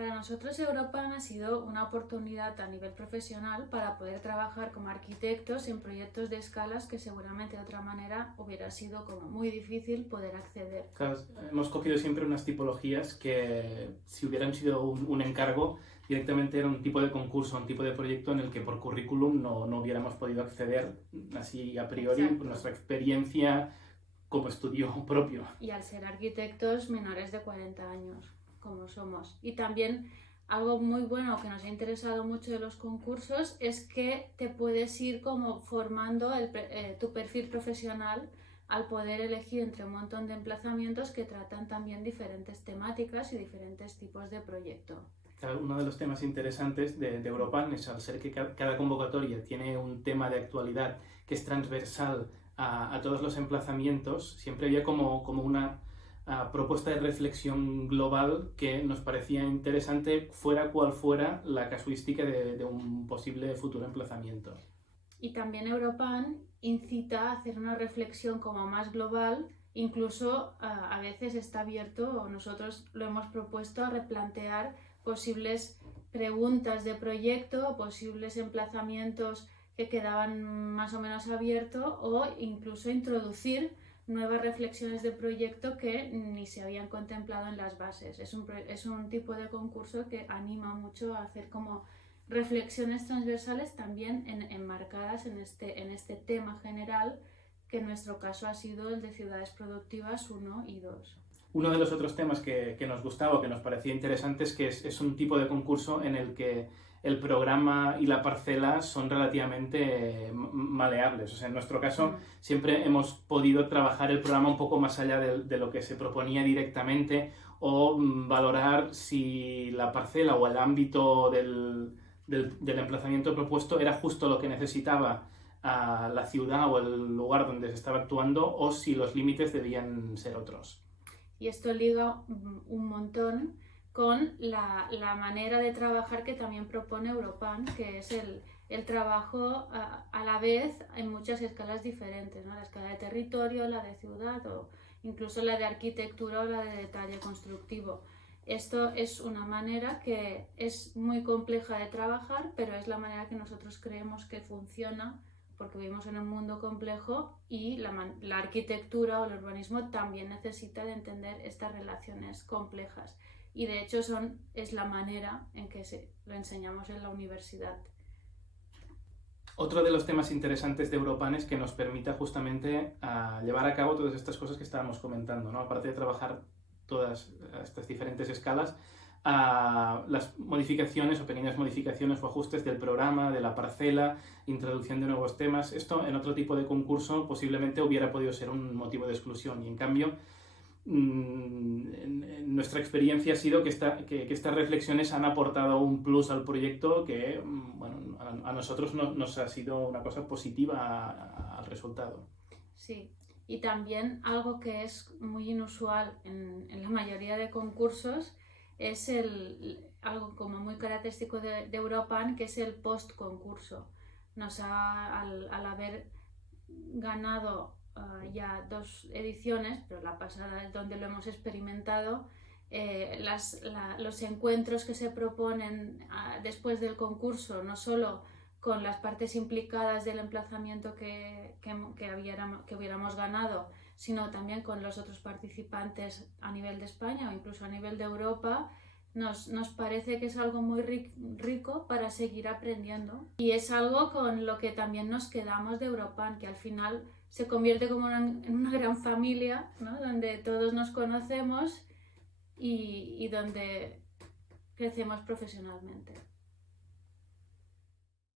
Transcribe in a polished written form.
Para nosotros Europan ha sido una oportunidad a nivel profesional para poder trabajar como arquitectos en proyectos de escalas que seguramente de otra manera hubiera sido como muy difícil poder acceder. Claro, hemos cogido siempre unas tipologías que si hubieran sido un encargo directamente era un tipo de concurso, un tipo de proyecto en el que por currículum no hubiéramos podido acceder así a priori por nuestra experiencia como estudio propio. Y al ser arquitectos menores de 40 años, como somos. Y también algo muy bueno que nos ha interesado mucho de los concursos es que te puedes ir como formando tu perfil profesional al poder elegir entre un montón de emplazamientos que tratan también diferentes temáticas y diferentes tipos de proyecto. Uno de los temas interesantes de Europan es al ser que cada convocatoria tiene un tema de actualidad que es transversal a todos los emplazamientos, siempre había como una propuesta de reflexión global que nos parecía interesante fuera cual fuera la casuística de un posible futuro emplazamiento. Y también Europan incita a hacer una reflexión como más global, incluso a veces está abierto, o nosotros lo hemos propuesto, a replantear posibles preguntas de proyecto, posibles emplazamientos que quedaban más o menos abiertos o incluso introducir nuevas reflexiones de proyecto que ni se habían contemplado en las bases. Es un tipo de concurso que anima mucho a hacer como reflexiones transversales también enmarcadas en este tema general, que en nuestro caso ha sido el de ciudades productivas 1 y 2. Uno de los otros temas que nos gustaba, que nos parecía interesante, es que es un tipo de concurso en el que el programa y la parcela son relativamente maleables. O sea, en nuestro caso siempre hemos podido trabajar el programa un poco más allá de lo que se proponía directamente o valorar si la parcela o el ámbito del emplazamiento propuesto era justo lo que necesitaba a la ciudad o el lugar donde se estaba actuando o si los límites debían ser otros. Y esto liga un montón con la manera de trabajar que también propone Europan, que es el trabajo a la vez en muchas escalas diferentes, ¿no? La escala de territorio, la de ciudad o incluso la de arquitectura o la de detalle constructivo. Esto es una manera que es muy compleja de trabajar, pero es la manera que nosotros creemos que funciona porque vivimos en un mundo complejo y la arquitectura o el urbanismo también necesita de entender estas relaciones complejas. Y de hecho es la manera en que lo enseñamos en la universidad. Otro de los temas interesantes de Europan es que nos permita justamente llevar a cabo todas estas cosas que estábamos comentando, ¿no? Aparte de trabajar todas estas diferentes escalas, las modificaciones o pequeñas modificaciones o ajustes del programa, de la parcela, introducción de nuevos temas. Esto en otro tipo de concurso posiblemente hubiera podido ser un motivo de exclusión y en cambio nuestra experiencia ha sido que estas reflexiones han aportado un plus al proyecto que bueno, a nosotros nos ha sido una cosa positiva al resultado. Sí. Y también algo que es muy inusual en la mayoría de concursos es algo como muy característico de Europan, que es el post-concurso. Al haber ganado ya 2 ediciones, pero la pasada es donde lo hemos experimentado, los encuentros que se proponen después del concurso, no solo con las partes implicadas del emplazamiento que hubiéramos ganado, sino también con los otros participantes a nivel de España o incluso a nivel de Europa, nos parece que es algo muy rico para seguir aprendiendo. Y es algo con lo que también nos quedamos de Europan, que al final se convierte como en una gran familia, ¿no? Donde todos nos conocemos y donde crecemos profesionalmente.